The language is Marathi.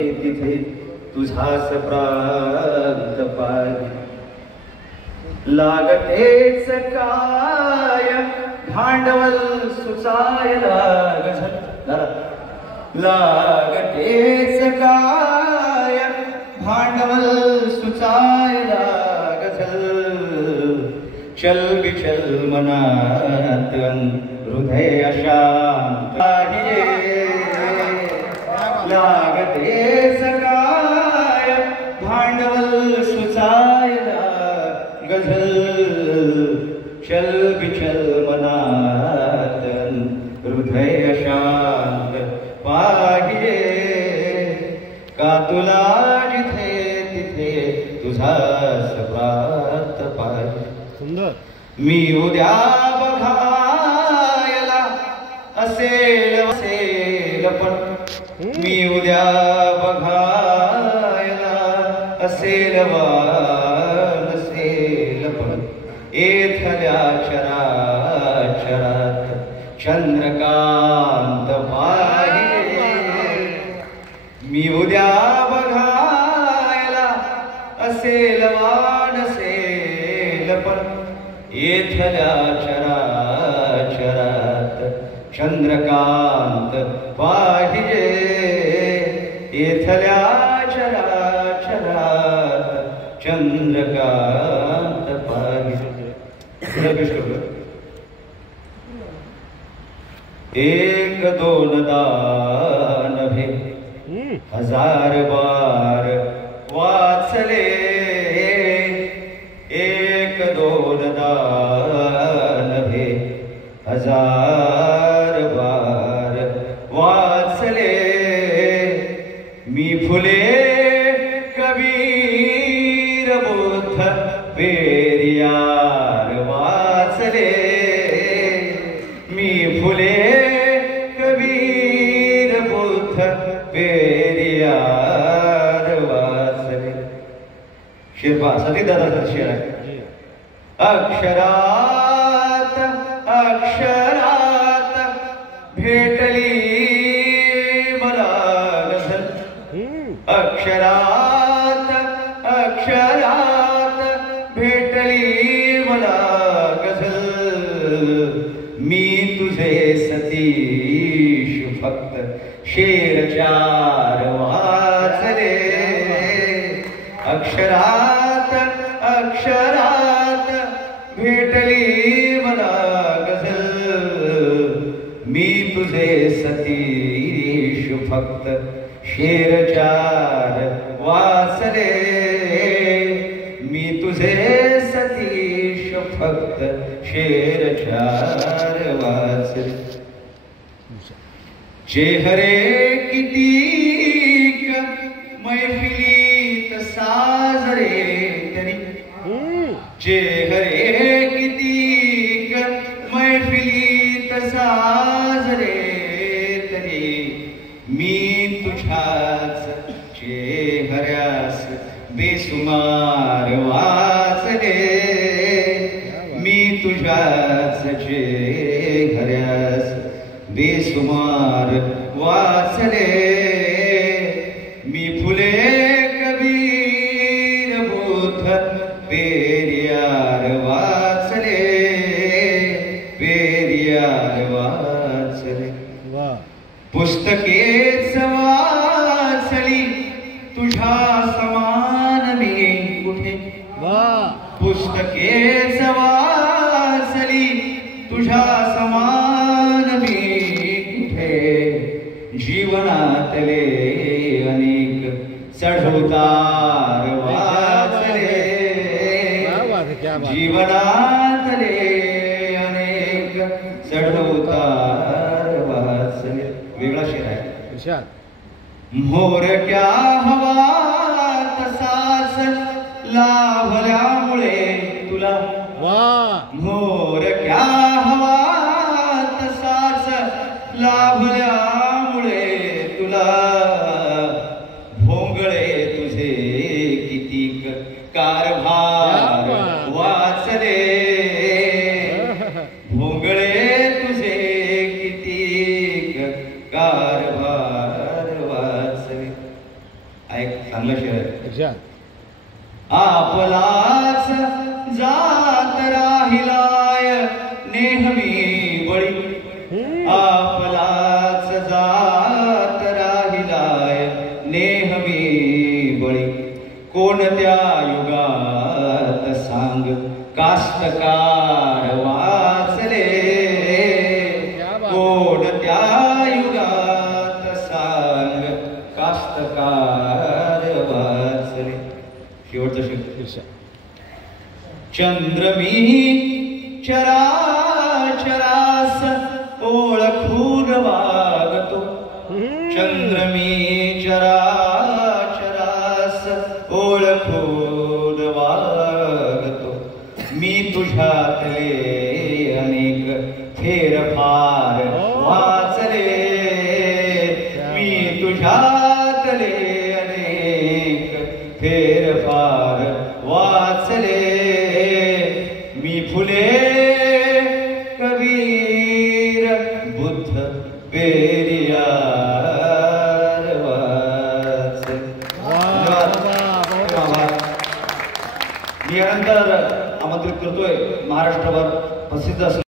तिथे तुझाच प्रांत पाय लागतेच काय भांडवल सुचायला लागतेच काय भांडवल सुचायला गझल चल बिचल मनात हृदय अशांत लागतेच काय भांडवल सुचायला गझल चल बिचल मनात हृदय शांत पाहिजे का तुला जिथे तिथे तुझा सप्रात पाहिजे सुंदर मी उद्या बघायला असेल असेल पण मी उद्या बघायला असेल नसेल पण एथल्या चराचरात चंद्रकांत पाहिजे मी उद्या बघायला असेल नसेल पण एथल्या चराचरात चंद्रकांत पाहिजे एथल्या चराचरात चंद्रकांत पाहिजे एक दोन दान भे हजार बार वाचले एक दोन दान भे हजार बार वाचले मी फुले कबीर बुद्ध पेरियार वाचले मी फुले कबीर बुद्ध पेरियार वाचले शिरपा सतीदादाचा शेर आहे अक्षरात अक्षरात भेटली मला गझल अक्षरात अक्षरात भेटली मला गझल मी तुझे सतीश फक्त शेर चार वाचले अक्षरात अक्षरात भेटली मला गझल मी तुझे सतीश फक्त शेर चार वाचले मी तुझे सतीश फक्त शेर चार वाचले चेहरे कितीक मैफिलीत साजरे तरी चेहरे कितीक मैफिलीत साजरे तरी मी तुझ्याच चेहऱ्यास बेसुमार वाचले मी तुझ्याच चेहऱ्यास बेसुमार वाचले मी फुले कबीर बुद्ध पेरियार वाचले पेरियार वाचले पुस्तकेच वाचली तुझ्या समान मी कुठे पुस्तकेच वाचली तुझ्या समान मी कुठे जीवनातले अनेक चढउतार वाचले जीवनातले अनेक चढउतार वाचले वेगळा शेर आहे मोर क्या हवा तसाच लाभल्यामुळे तुला मोर क्या हवा तसाच लाभल्यामुळे तुला भोंगळे तुझे कितीक कारभार वाचले भोंगळे तुझे कितीक कारभार वाचले एक चांगलं शेर आहे. अच्छा. आपलाच जात राहिलाय नेहमी बळी, आपलाच जात राहिलाय नेहमी बळी. कोणत्या युगात सांग कास्तकार वाचले, कोणत्या युगात सांग कास्तकार वाचले. शेवटचं शेवट. चंद्र मी चराचरास ओळखून वागतो, चंद्र मी चराचरास ओळखून वागतो. मी तुझ्यातले अनेक फेरफार वाचले, मी तुझ्यातले अनेक फेरफार वाचले. मी फुले कबीर बुद्ध पेरियार वाचले. मी यानंतर आमंत्रित करतोय महाराष्ट्रभर प्रसिद्ध